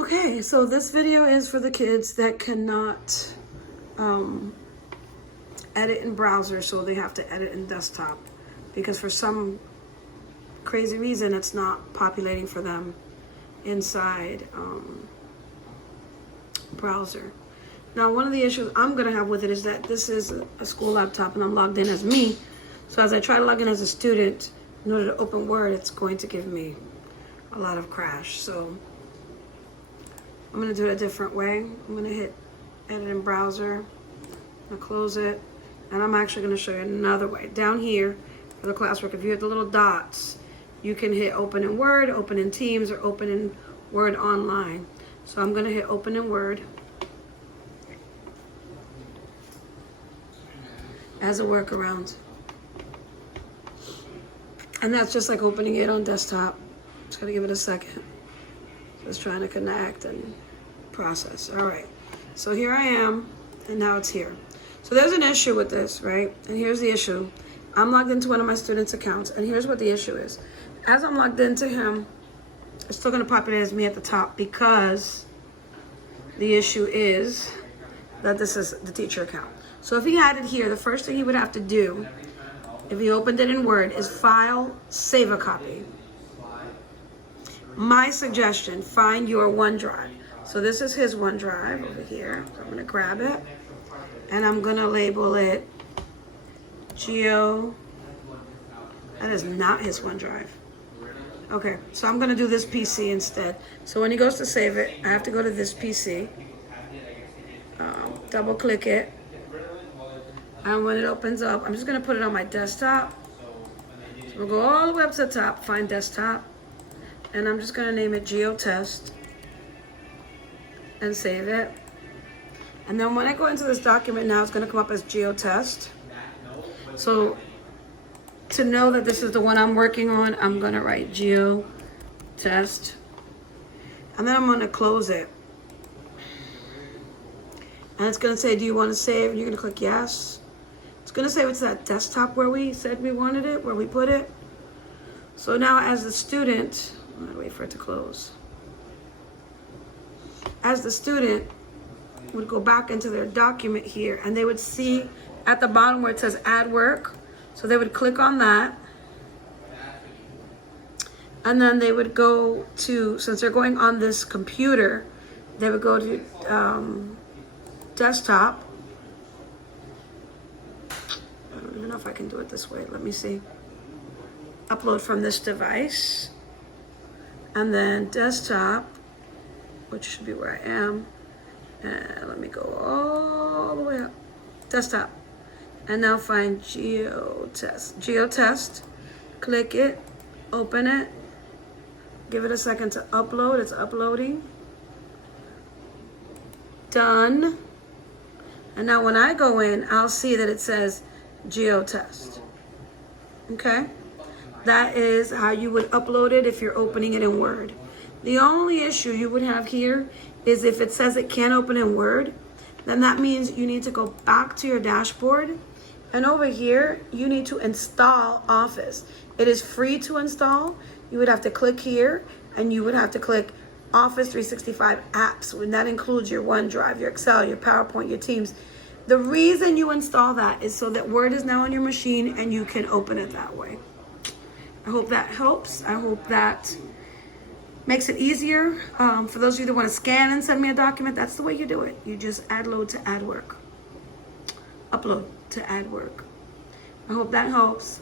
Okay, so this video is for the kids that cannot edit in browser, so they have to edit in desktop because for some crazy reason it's not populating for them inside browser. Now, one of the issues I'm gonna have with it is that this is a school laptop and I'm logged in as me. So as I try to log in as a student, in order to open Word, it's going to give me a lot of crash. So I'm gonna do it a different way. I'm gonna hit edit in browser. I'm gonna close it. And I'm actually gonna show you another way. Down here for the classwork, if you hit the little dots, you can hit open in Word, open in Teams, or open in Word Online. So I'm gonna hit open in Word as a workaround. And that's just like opening it on desktop. Just gotta give it a second. Just trying to connect and process. All right, so here I am, and now it's here. So there's an issue with this, right? And here's the issue. I'm logged into one of my students' accounts, and here's what the issue is. As I'm logged into him, it's still gonna populate as me at the top because the issue is that this is the teacher account. So if he had it here, the first thing he would have to do, if he opened it in Word, is File, Save a Copy. My suggestion, find your OneDrive. So this is his OneDrive over here. So I'm gonna grab it, and I'm gonna label it Geo. That is not his OneDrive. Okay, so I'm gonna do this PC instead. So when he goes to save it, I have to go to this PC, double click it, and when it opens up, I'm just gonna put it on my desktop. So we'll go all the way up to the top, find desktop, and I'm just gonna name it GeoTest and save it. And then when I go into this document now, it's gonna come up as GeoTest. So to know that this is the one I'm working on, I'm gonna write GeoTest, and then I'm gonna close it. And it's gonna say, do you wanna save? And you're gonna click yes. It's gonna save it to that desktop where we said we wanted it, where we put it. So now as the student, I'm gonna wait for it to close. As the student would go back into their document here, and they would see at the bottom where it says add work. So they would click on that. And then they would go to, since they're going on this computer, they would go to desktop. I don't even know if I can do it this way. Let me see. Upload from this device. And then desktop, which should be where I am. And let me go all the way up. Desktop. And now find GeoTest. GeoTest. Click it. Open it. Give it a second to upload. It's uploading. Done. And now when I go in, I'll see that it says GeoTest. Okay? That is how you would upload it if you're opening it in Word. The only issue you would have here is if it says it can't open in Word, then that means you need to go back to your dashboard, and over here you need to install Office. It is free to install. You would have to click here, and you would have to click Office 365 apps, and that includes your OneDrive, your Excel, your PowerPoint, your Teams. The reason you install that is so that Word is now on your machine and you can open it that way. I hope that helps. I hope that makes it easier. For those of you that want to scan and send me a document, that's the way you do it. You just add load to add work. Upload to add work. I hope that helps.